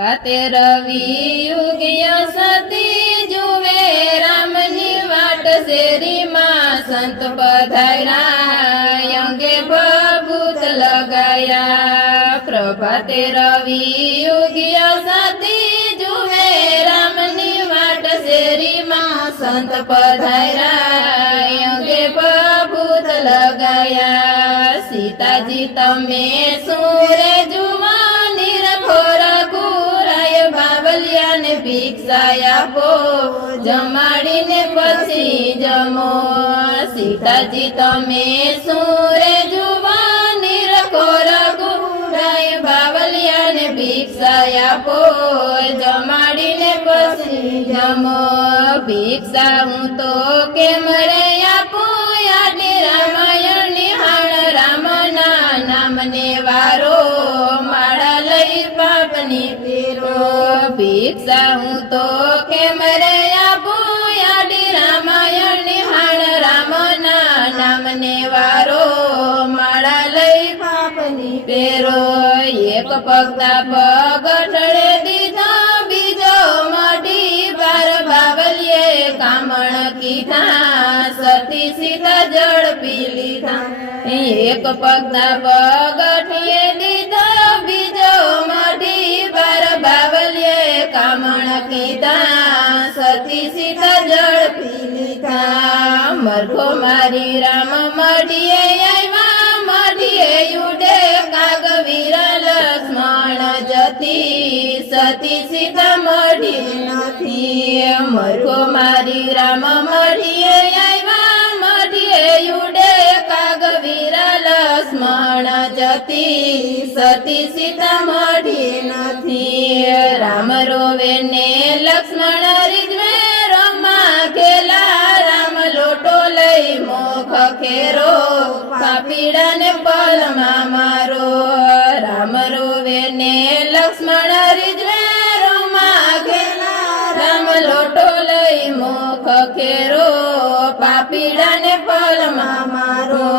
વાતે રવિ યુગ્ય સતી જુએ રામની વાટ શેરીમાં સંત પધાર્યા અંગે ભભૂત લગાયા પ્રભાતે રવિ યુગ્ય સતી જુએ રામની વાટ શેરીમાં સંત પધાર્યા અંગે ભભૂત લગાયા સીતાજી તમે સુરે જુવા બાવલિયાને ભિક્ષા આપો જમાડીને પછી જમો સીતાજી તમે સુરે જુવાની રખો રઘુરાય બાવલિયાને ભિક્ષા આપો જમાડીને પછી જમો ભિક્ષા હું તો કેમ રે આપો યાદી રામાયણ નિહાળ રામના નામને વારો માળા લઈ પાપની ભિક્ષા હું તો કેમ રે આપું યાદી રામાયણ નિહાળ રામના નામને વારો માળા લઈ પાપની પેરો એક પગતા પગઠડે દીધો બીજો મઢી બાર બાવલીએ કામણ કીધા સતી સીતા જળ પી લીધા એક પગતા પગઠીએ દીધો બીજો મઢી બાર બાવલીએ કામણ કીધા સતી સીતા જળ પી લીધા મરઘો મારી રામ મઢીએ આવ્યા મઢીએ યુડે કાગવીર લક્ષ્મણ જતી સતી સીતા મઢી નથી મરઘો મારી રામ મઢીએ આવ્યા મઢીએ યુડે કાગવીર લક્ષ્મણ જતી સતી સીતા મઢી નથી રામ રોવે ને લક્ષ્મણ રીઝવે રમા ખેલા રામ લોટો લઈ મોખ ખેરો પાપીડા ને પલમાં મારો રામ રોવે ને લક્ષ્મણ રીઝવે રમા ખેલા રામ લોટો લઈ મોખ ખેરો પાપીડા ને પલમાં મારો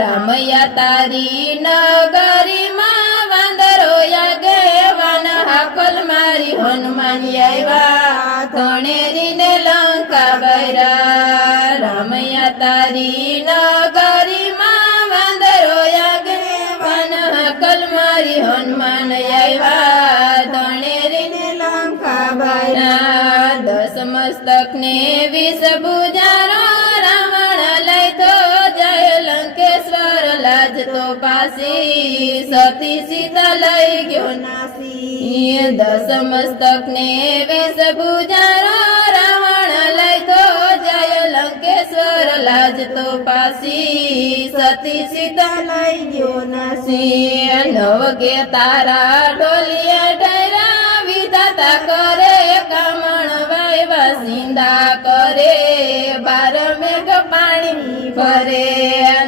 રામૈયા તારી નગરીમાં વાંદરો યાગે વાન હાકલ મારી હનુમાન આવ્યા ધણેરીને લંકા બૈરા રામૈયા તારી નગરીમાં વાંદરો યાગે વાન હાકલ મારી હનુમાન આવ્યા ધણેરીને લંકા બૈરા દસ મસ્તક ને 20 ભુજારો લાજ તો પાસી સતી સીતા લઈ ગયો નાસી દસ મસ્તક ને 20 ભુજારો રાવણ લઈ તો જાય લંકેશ્વર લાજ તો પાસી સતી સીતા લઈ ગયો નાસી નવગે તારા ઢોલિયા ઢૈરા વિધાતા કરે કામણ વાયવા સિંધા કરે બાર મેઘ પાણી ભરે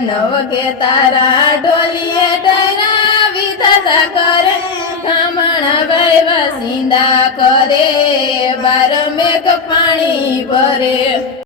નવગે તારા ઢોલિયે ઢૈરા વિધાતા કરે કામણ વાયવા સિંધા કરે બાર મેઘ પાણી ભરે।